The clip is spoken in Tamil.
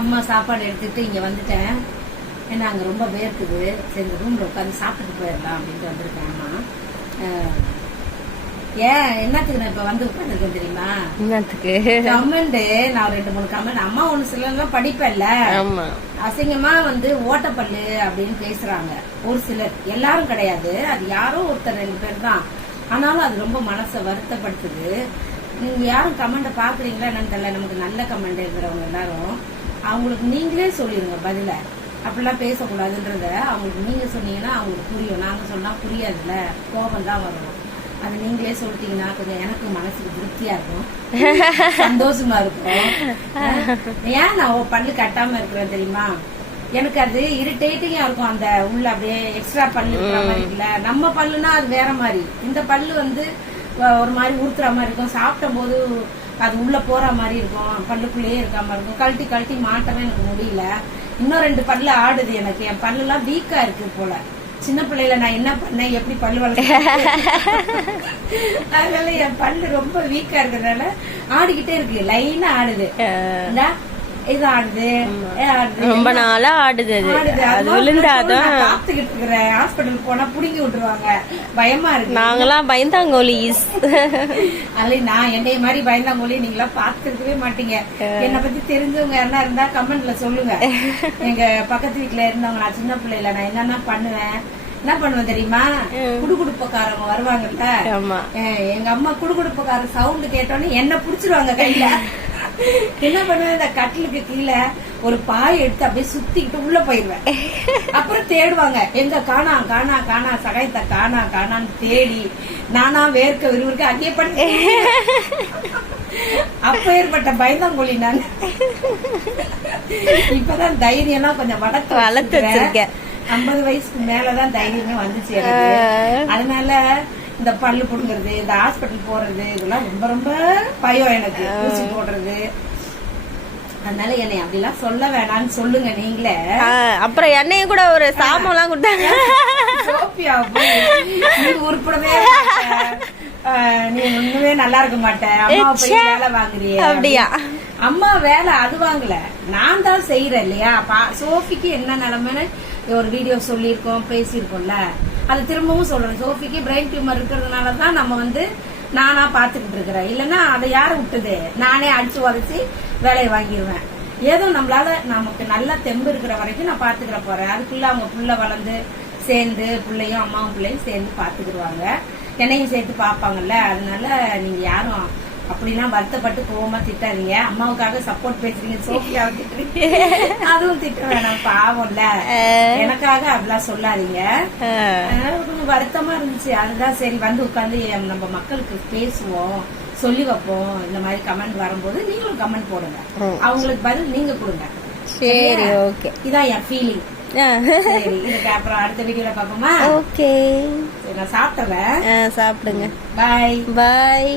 அம்மா சாப்பாடு எடுத்துட்டு இங்க வந்துட்டேன். ஏன்னா அங்க ரொம்ப வேர்க்குது. சரி இந்த ரூம்ல உட்காந்து சாப்பிட்டுட்டு போயிடலாம் அப்படின்ட்டு வந்திருக்கேன் அம்மா. ஏன் என்னத்துக்கு நான் இப்ப வந்து உட்காந்துருக்கேன் தெரியுமா? என்னத்துக்கு? கமெண்ட் நான் ரெண்டு மூணு கமெண்ட். அம்மா ஒண்ணு சிலர்லாம் படிப்பேன்ல. அசிங்கமா வந்து ஓட்டப்பல்லு அப்படின்னு பேசுறாங்க. ஒரு சிலர். எல்லாரும் கிடையாது. அது யாரோ ஒருத்தர் ரெண்டு பேர் தான். ஆனாலும் அது ரொம்ப மனசை வருத்தப்படுத்துது. நீங்க யாரும் கமெண்ட பாக்குறீங்களா என்னன்னு தெரியல. நமக்கு நல்ல கமெண்ட் இருக்கிறவங்க எல்லாரும். அவங்களுக்கு நீங்களே சொல்லிருங்க பதில. அப்படிலாம் பேசக்கூடாதுன்றத அவங்களுக்கு நீங்க சொன்னீங்கன்னா அவங்களுக்கு புரியும். நாங்க சொன்னா புரியாதுல்ல. கோபம் தான் வரும். அது நீங்களே சொல்லிட்டீங்கன்னா கொஞ்சம் எனக்கு மனசுக்கு திருப்தியா இருக்கும். சந்தோஷமா இருக்கும். ஏன் நான் பல்லு கட்டாம இருக்கிறேன் தெரியுமா? எனக்கு அது இரிட்டேட்டிங்கா இருக்கும். அந்த உள்ள அப்படியே எக்ஸ்ட்ரா பல்லு இருக்கிற மாதிரி இருக்குல்ல. நம்ம பல்லுனா அது வேற மாதிரி. இந்த பல்லு வந்து ஒரு மாதிரி உறுத்துற மாதிரி இருக்கும். சாப்பிட்ட போது அது உள்ள போற மாதிரி இருக்கும் பல்லுக்குள்ளேயே இருக்க மாதிரி இருக்கும். கழட்டி கழட்டி மாட்டவே எனக்கு முடியல. இன்னும் ரெண்டு பல்லு ஆடுது எனக்கு. என் பல்லு எல்லாம் வீக்கா இருக்கு போல. சின்ன பிள்ளையில நான் என்ன பண்ணேன்? எப்படி பல்லு வளர்த்தேன்? அதனால என் பல்லு ரொம்ப வீக்கா இருக்கிறதுனால ஆடிக்கிட்டே இருக்கு. லைனா ஆடுது. இது ஆடுது. ரொம்ப நாளா ஆடுது அது. அது விழுந்தாதான் இருக்கிறேன் ஹாஸ்பிட்டல் போனா புடுங்கி விட்டுருவாங்க. பயமா இருக்கு. நாங்களாம் பயந்தாங்கோலிஸ் அல்ல நான் என்னைய மாதிரி பயந்தாங்கோலி நீங்களா பாத்துருக்கவே மாட்டீங்க. என்னை பத்தி தெரிஞ்சவங்க யாருன்னா இருந்தா கமெண்ட்ல சொல்லுங்க. எங்க பக்கத்து வீட்டுல இருந்தவங்க நான் சின்ன பிள்ளைல நான் என்னென்ன பண்ணுவேன்? என்ன பண்ணுவேன் தெரியுமா? குடுகுடுப்பக்காரங்க வருவாங்கல்ல எங்க அம்மா குடுகுடுப்பக்கார சவுண்ட் கேட்டோன்னே என்ன புடிச்சிருவாங்க கையில. என்ன பண்ணுவேன்? இந்த கட்டிலுக்கு கீழே ஒரு பாய் எடுத்து அப்படியே சுத்திக்கிட்டு உள்ள போயிருவேன் அப்புறம் தேடுவாங்க. எங்க காணா காணா காணா சகாயத்தை காணா காணான்னு தேடி நானா வேர்க்க விறுவிறுக்க அங்கேயே பண்ணி அப்ப ஏற்பட்ட பயந்தாங்கொழி நான். இப்பதான் தைரியம்லாம் கொஞ்சம் வளர்த்து வளர்த்து. ஐம்பது வயசுக்கு மேலதான் தைரியமே வந்துச்சு அதனால இந்த பல்லு புடுங்கிறது இந்த ஹாஸ்பிட்டல் போறது இதெல்லாம் ரொம்ப ரொம்ப பயம் எனக்கு. ஊசி போடுறது. அதனால என்னை அப்படிலாம் சொல்ல வேணாம்னு சொல்லுங்க நீங்களே. அப்புறம் எண்ணெயும் கூட ஒரு சாமெல்லாம் கொடுத்தாங்க. சோபியா போய், நீ உருப்படவே நீ ஒண்ணுமே நல்லா இருக்க மாட்ட. அம்மா போய். வேலை வாங்குறிய அப்படியா? அம்மா வேலை அது வாங்கல. நான் தான் செய்யறேன் இல்லையா? சோஃபிக்கு என்ன நிலைமைன்னு ஒரு வீடியோ சொல்லியிருக்கோம் பேசியிருக்கோம்ல. அது திரும்பவும் சொல்றேன் சோஃபிக்கு பிரெயின் டியூமர் இருக்கிறதுனால தான் நம்ம வந்து நானா பாத்துக்கிட்டு இருக்கிறேன். இல்லைன்னா அதை யாரு விட்டது? நானே அடிச்சு உதச்சி வேலையை வாங்கிடுவேன். ஏதோ நம்மளால நமக்கு நல்ல தெம்பு இருக்கிற வரைக்கும் நான் பாத்துக்கிற போறேன். அதுக்குள்ள அவங்க புள்ள வளர்ந்து சேர்ந்து பிள்ளையும் அம்மாவும் பிள்ளையும் சேர்ந்து பாத்துக்கிடுவாங்க என்னையும் சேர்த்து பார்ப்பாங்கல்ல. அதனால நீங்க யாரும் அப்படிலாம் வருத்தப்பட்டு கோவமா திட்டாதீங்க. அம்மாவுக்காக சப்போர்ட் பேசுறீங்க. சோஃபியாவை திட்டுறீங்க. அதுவும் திட்ட வேணாம். பாவம்ல. எனக்காக அப்படிலாம் சொல்லாதீங்க. கொஞ்சம் வருத்தமா இருந்துச்சு. அதுதான் சரி வந்து உட்காந்து நம்ம மக்களுக்கு பேசுவோம். சொல்லி வைப்போம். இந்த மாதிரி கமெண்ட் வரும்போது நீங்களும் கமெண்ட் போடுங்க. அவங்களுக்கு பதில் நீங்க கொடுங்க. சரி ஓகே. இதான் என் ஃபீலிங் அப்புறம் அடுத்த வீடியோல பாப்போமா ஓகே. நான் சாப்பிட்டுறேன் சாப்பிடுங்க. பாய் பாய்